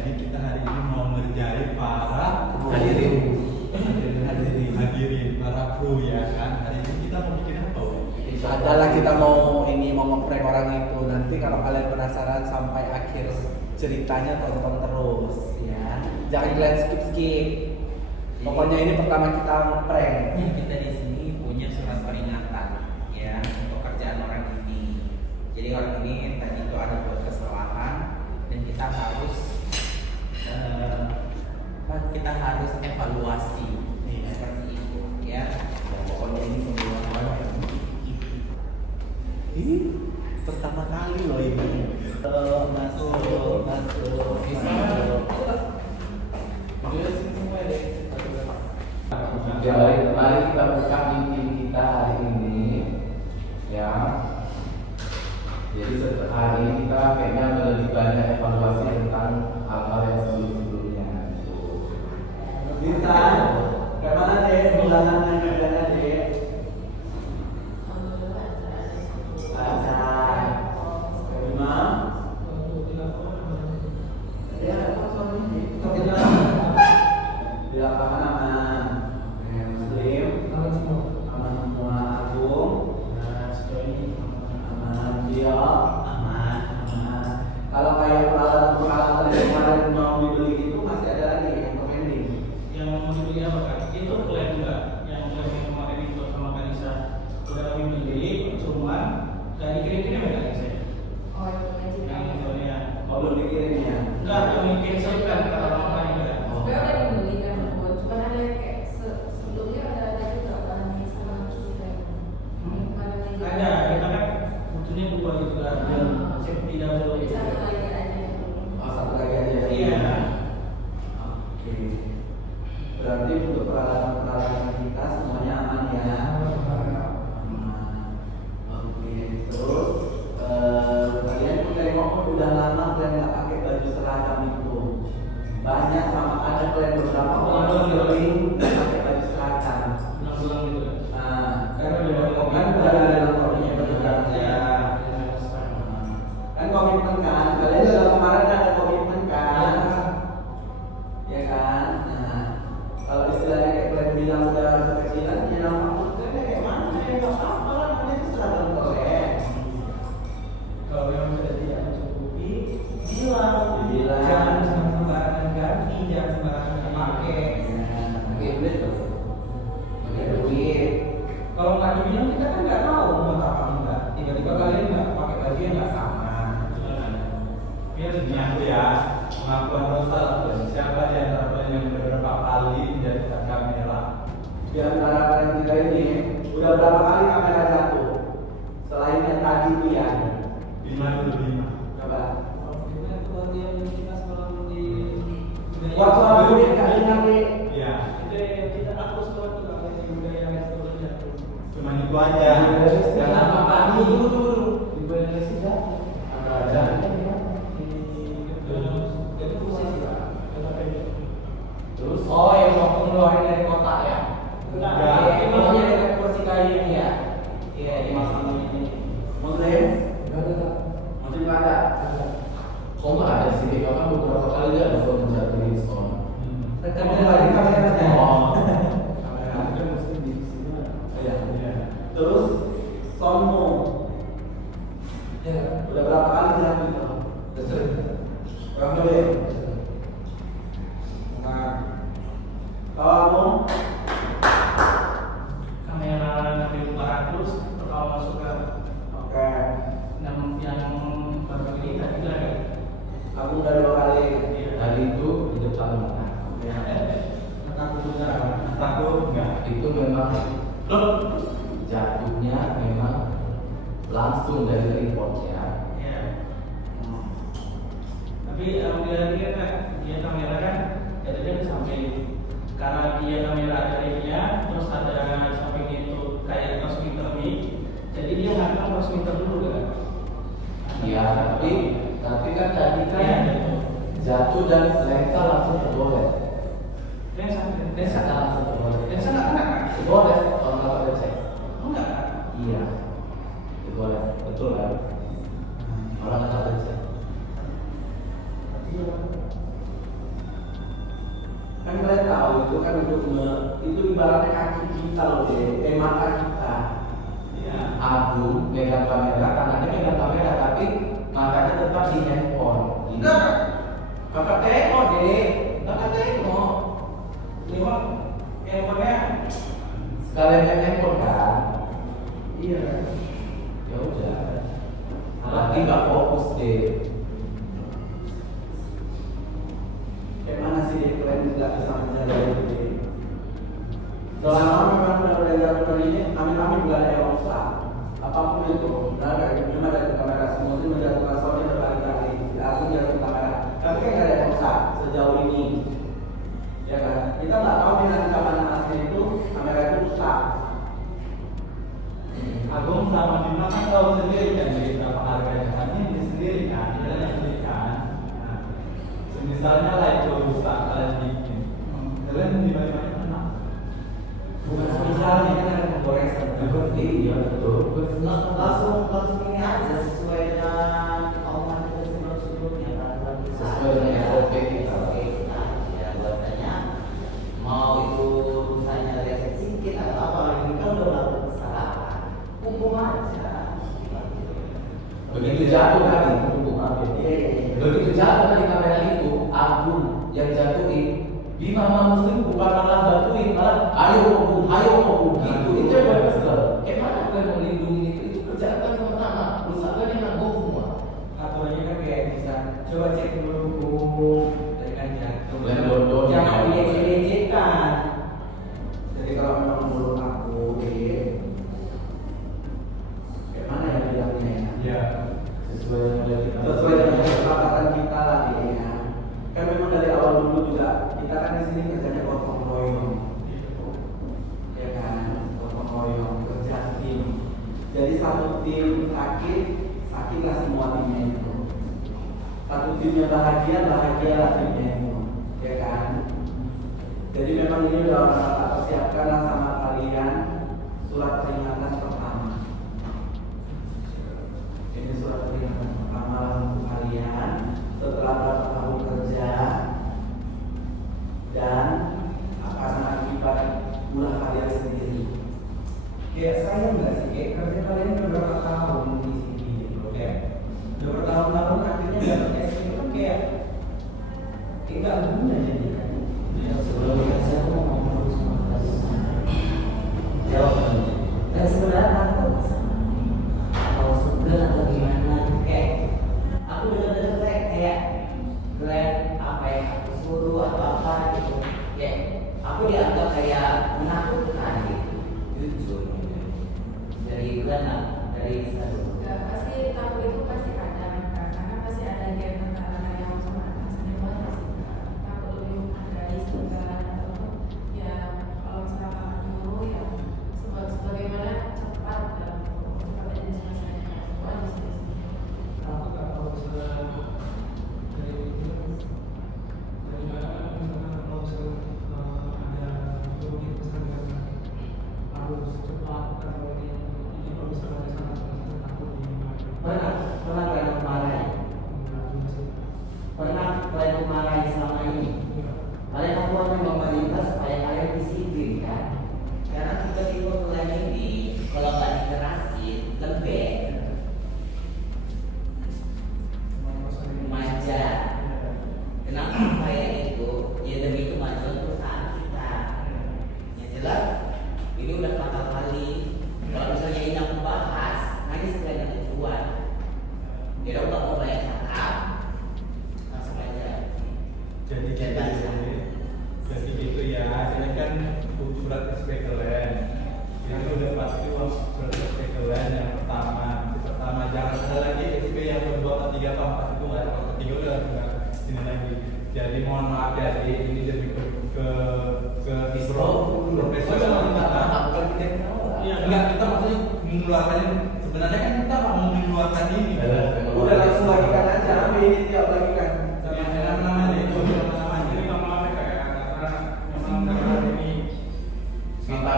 Jadi kita hari ini mau ngerjain para hadirin para kru ya kan. Hari ini kita mau bikin apa? Adalah kita mau ngeprank orang itu. Nanti kalau kalian penasaran sampai akhir ceritanya tonton terus ya. Jangan kalian skip. Pokoknya ini pertama kita ngeprank. Kita di sini punya surat peringatan ya untuk kerjaan orang ini. Jadi orang ini tadi itu ada buat kesalahan dan kita harus evaluasi seperti itu ya. Pokoknya ini pembuatan ini pertama kali loh ini. Masuk. Ya baik, mari kita buka meeting kita hari ini ya. Jadi setiap hari ini kita kayaknya lebih banyak evaluasi tentang hal-hal yang sebelumnya. Bisa. Gimana deh ulangannya kerjanya deh? Lancar. Lima. Ya, di lapangan aman. Muslim. Aman semua. Agung. Aman. Dia. Aman. Kalau kayak peralatan yang kemarin mau dibeli itu masih ada lagi yang pending. Yang mau dibeli apa kan? Itu klaim juga. Yang klaim yang kemarin itu sama Kanisa udah kami beli, cuman nggak dikirim-kirim ya Kanisa. Yang soalnya Belum dikirim ya? nggak kami cancelkan karena makanya juga. Ada, kita kan butuhnya dua gitu kan. Safety double. Oh, satu lagi aja ya? Iya. Oke. Berarti untuk peralatan kita semuanya aman ya? Aman. Oke. Terus kalian tengok udah lama kalian nggak pakai baju seragam itu. Banyak sama ada kalian beberapa orang sering nggak pakai baju seragam. 6 bulan gitu kan. Nah, kan udah ada laporannya betul ya. Kan komitmen kan, kalian juga kemarin ada komitmen kan, ya kan. Nah, kalau istilahnya kayak kalian bilang udah kekecilan, ya nampak kalian kayak mana ya nggak apa-apa lah, namanya itu seragam kalian. Kalau memang sudah tidak mencukupi, bilang. Jangan sembarangan ganti, jangan sembarangan pakai. Oke, duit tuh. Oke, duit. Kalau nggak dibilang kita kan nggak tahu mau apa enggak. Tiba-tiba kalian nggak pakai baju yang nggak sama. Biar Ini aku ya pengakuan dosa dan siapa di antara kalian yang beberapa kali menjadi kamera. Di antara kalian kita ini udah berapa kali kamera jatuh? Selain yang tadi itu ya. 5 dulu 5. Coba. Waktu Waktu aku kali Iya. kita hapus waktu kalau di budaya restoran jatuh. Cuma itu aja. Jangan makan dulu. di Indonesia jatuh. Ada. Jadi posisi lah. Terus oh yang waktu ngeluarin dari kota ya. Nah, Ini maksudnya dari kursi kayu ini ya. Iya, di masa ini. Muslim? Muslim nggak ada. Kok nggak ada sih? Kau kan beberapa kali dia ada foto jatuhin son. Oh. Terus sono. Udah berapa kali jatuh itu? Berapa deh? Kamu kamera Nabi 200 kalau masuk ke oke. yang baru ini tadi lagi. Aku udah 2 kali. Tadi itu di depan mata. Takut enggak? Itu memang jatuhnya memang langsung dari reportnya. Ya. Tapi alhamdulillah dia kan dia kamera kan jatuhnya ke samping. Karena dia kamera ada remnya, terus ada sampingnya itu kayak transmitter nih. Jadi dia ngangkat transmitter dulu kan. Ya, tapi kan tadi kan jatuh dan lensa langsung tergores. Lensa langsung tergores. Lensa nggak kena kan? Tergores kalau nggak pakai cek. Enggak kan? Iya, tergores. Betul kan? Orang nggak pakai cek. kan untuk itu ibaratnya kaki kita loh deh, mata kita. Iya. Agung megang kamera, tangannya megang kamera, tapi matanya tetap di handphone. Enggak, kakak tengok deh, kakak tengok. Ini mah handphonenya Sekalian main handphone kan? iya. Ya udah. Lagi nggak fokus deh. Kayak mana sih deh, kalian nggak bisa menjaga diri. Selama memang udah dilakukan ini, amin-amin nggak ada yang rusak. Apapun itu, nah kayak cuma dari kamera semua itu menjatuhkan soalnya berkali-kali. Aku jatuh kamera, tapi kan nggak ada yang rusak sejauh ini. Ya kan? Kita nggak tahu dengan rekaman asli itu kamera itu rusak. Agung sama Bima kan tahu sendiri kan jadi berapa harganya, kami beli sendiri kan, kita yang beli kan. Nah, misalnya lah itu rusak kalian bikin, kalian di mana mana? Bukan misalnya kan ada pemboresan. Iya betul. Langsung ini aja sesuai dengan omongan kita sebelum-sebelumnya peraturan kita. Sesuai dengan SOP kita. Ya bahwasanya mau itu rusaknya lecet sedikit atau apa, ini kan udah melakukan kesalahan, hukum aja. Begitu jatuh tadi, tunggu maaf ya. Iya. Begitu jatuh tadi kamera itu, Agung yang jatuhin. Bima sama Muslim bukan malah bantuin, malah ayo Agung gitu. Itu yang gue kesel. Kayak mana kalian melindungi itu kerjaan kan sama-sama. Rusakkan yang nanggung semua. Aturannya kan kayak bisa coba cek dulu hukum dari kan jatuh. Jangan dileceh-lecehkan. Jadi kalau memang menurut aku, kayak mana ya bilangnya ya? Ya. Sesuai dengan kita. Sesuai dengan kesepakatan kita lah ya. Kan memang dari awal dulu juga kita kan di sini kerjanya gotong royong, ya kan, gotong royong kerja tim. Jadi satu tim sakitlah semua timnya itu. Satu timnya bahagialah timnya itu, ya kan. Jadi memang ini udah kita persiapkan sama kalian surat peringatan pertama. Ini surat peringatan pertama untuk kalian setelah berapa tahun kerja dan karena akibat ulah kalian sendiri. Kayak saya nggak sih, kayak kerja kalian udah berapa tahun di sini gitu, kayak udah bertahun-tahun akhirnya dapetnya itu kan kayak nggak guna jadi kan. Sebelum saya mau ngomong sama kalian, jawab aja. Dan sebenarnya aku mau segan atau gimana? Kayak aku benar-benar kayak kalian apa yang aku suruh atau apa gitu. Kayak aku dianggap kayak menakutkan gitu. Jujur. Dari mana? Dari sana. Ya, pasti takut itu pasti ada kan, karena pasti ada yang antara yang sama atasannya banyak sih, takut lebih ada istilah atau ya kalau misalkan nyuruh ya sebagaimana cepat dan cepat aja diselesaikan itu aja sih. Aku nggak tahu misalnya dari itu dari mana misalnya kalau ada guru yang misalnya harus cepat atau ini kalau misalnya di sana aku di Pernah kalian kemarin? Pernah kalian kemarin selama ini? Kalian membuat pemerintah supaya kalian disiplin kan? Karena tiba-tiba kalian ini kalau nggak dikerasin lembek, manja. Kenapa kayak itu? Ya demi kemajuan perusahaan kita. Yang jelas ini udah fatal kali. Kalau misalnya ini aku bahas, nanti segala yang dibuat. Dia udah nggak mau banyak cakap, langsung aja. Jadi gitu ya, ini kan surat SP kalian. Ini udah pasti surat SP kalian yang pertama jangan ada lagi SP yang kedua, ketiga, keempat itu nggak ada, ketiga udah nggak sini lagi. Jadi mohon maaf ya, ini demi ke profesional kita. Iya. Enggak, kita maksudnya mengeluarkan, sebenarnya kan kita nggak mau mengeluarkan ini. Udah langsung bagikan aja, ambil tiap bagikan. Yang namanya itu namanya. Jadi lama-lama kayak karena memang karena ini Minta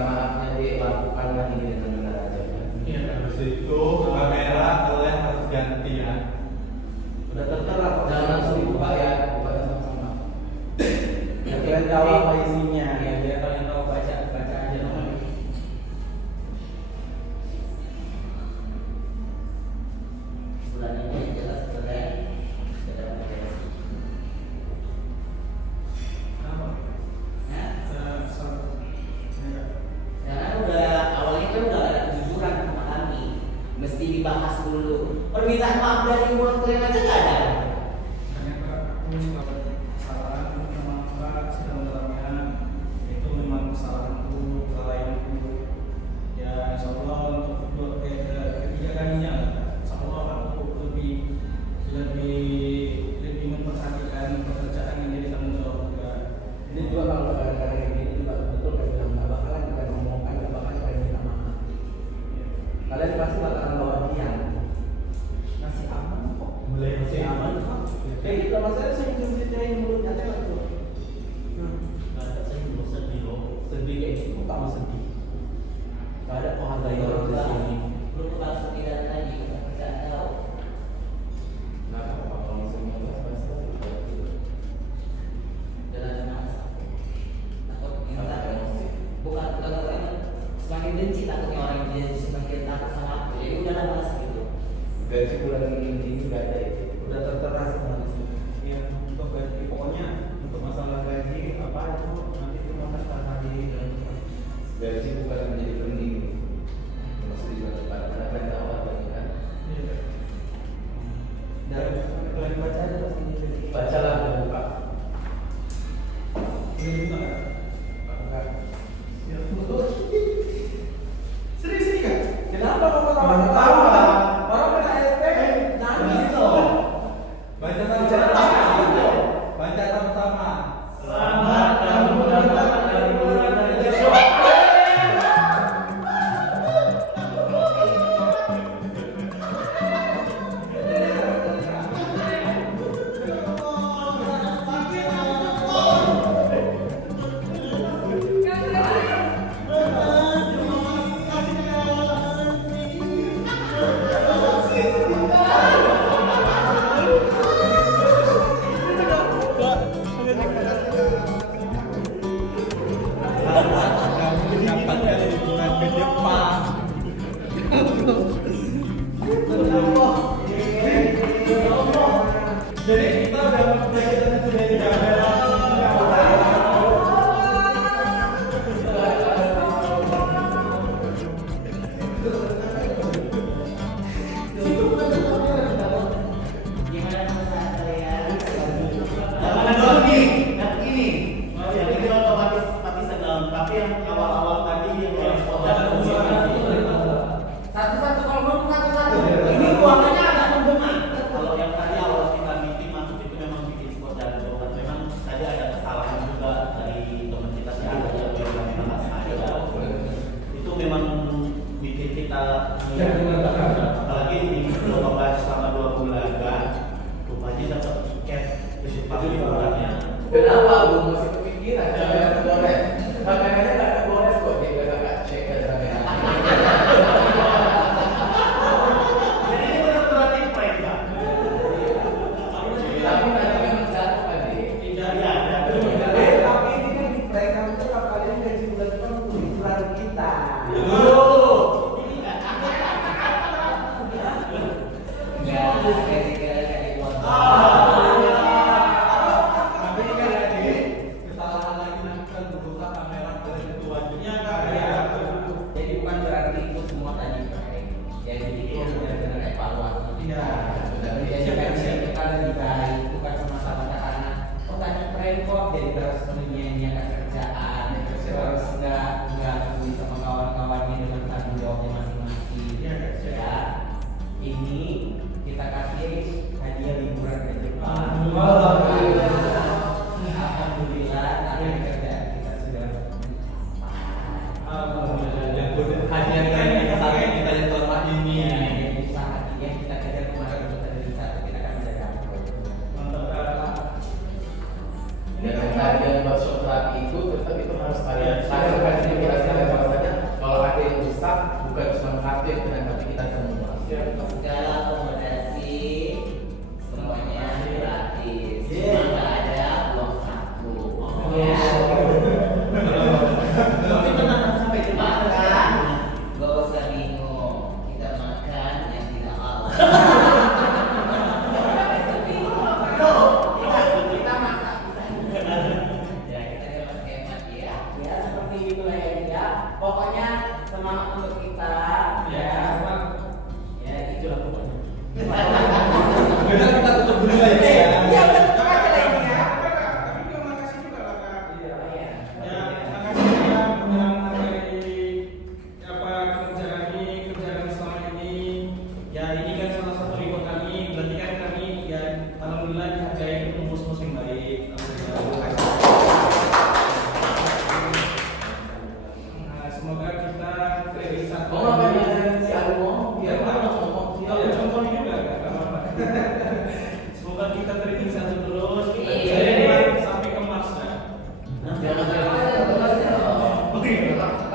maafnya deh, lakukanlah ini dengan benar aja. iya kan. Habis itu kamera kalian harus ganti ya. Udah tertera kok. Jangan langsung dibuka ya, bukanya sama-sama. kalian pasti bakalan bawa diam. Masih aman kok. Mulai Masih aman kok. Kayak gitu, maksudnya senyum-senyum mulutnya tengok tuh. Sedih kayak gitu, kok kamu sedih? Gak ada menghargai orang di sini. Belum pernah tidak lagi, tidak tahu. Nah, kalau semua pasti Jalan masa. Takut minta bukan orang semakin benci takutnya orang dia semakin takut sama aku. Jadi udah lah mas gitu. gaji bulan ini nggak ada itu. Udah tertera semua di sini. Ya, untuk gaji pokoknya untuk masalah gaji apa itu nanti cuma tertata di Gaji bukan menjadi penting. Masih juga karena kalian tahu apa kan? Dan kalian baca aja pas ini. Bacalah dan buka. ini juga kan? Ya, betul. Serius ini kan? Kenapa kamu ketawa-ketawa? Orang kena SP nangis loh. Baca sama-sama. Baca sama-sama. Selamat kamu datang dari bulan Indonesia. Kamu mendapatkan liburan ke Jepang. Jadi kita udah mulai kita sudah di kamera. Gimana perasaan kalian? Tapi yang awal-awal tadi yang Satu-satu kalau ngomong satu-satu. Ini ruangannya agak membengkak. kalau yang tadi awal kita meeting masuk itu memang bikin sport dan berobat. Memang tadi ada kesalahan juga dari teman kita si Aga yang memang nggak sengaja. Itu memang bikin kita apalagi ini belum membahas selama 2 bulan kan. Rupanya dapat tiket ke Jepang liburannya. Kenapa aku masih kepikiran? Jangan boleh. Kameranya nggak ada boleh kok. Dia nggak cek ke kamera. Jadi ini benar-benar tim prank kan? Tapi tadi memang jatuh tadi. Tidak ada. Tapi ini kan di prank kamu tuh kalian gaji bulan depan liburan kita. Ya, kayak uang. Tapi kan lagi kesalahan lagi nanti kan berusaha kamera itu wajibnya kan ya. Jadi bukan berarti itu semua tadi prank. Ya jadi itu benar-benar evaluasi. Iya. Jadi versi kita lebih baik bukan semata-mata karena oh tadi prank kok jadi terus menyanyiakan kerjaan terus nggak peduli sama kawan-kawannya dengan tanggung jawabnya masing-masing. Ya ini kita kasih hadiah liburan ke Jepang. Alhamdulillah karena kerjaan kita sudah Yang punya hadiah keren kita pakai kita yang terhormat ini. jadi usaha yang kita kejar kemarin untuk ada di satu kita akan jaga. Dan kajian workshop terapi itu tetap itu harus kalian kajian dikira-kira bahwasanya kalau ada yang rusak bukan cuma satu yang kena tapi kita semua. Segala akomodasi semuanya gratis. Cuma nggak ada uang saku. Ya. Tapi tenang sampai Jepang kan. Gak usah ya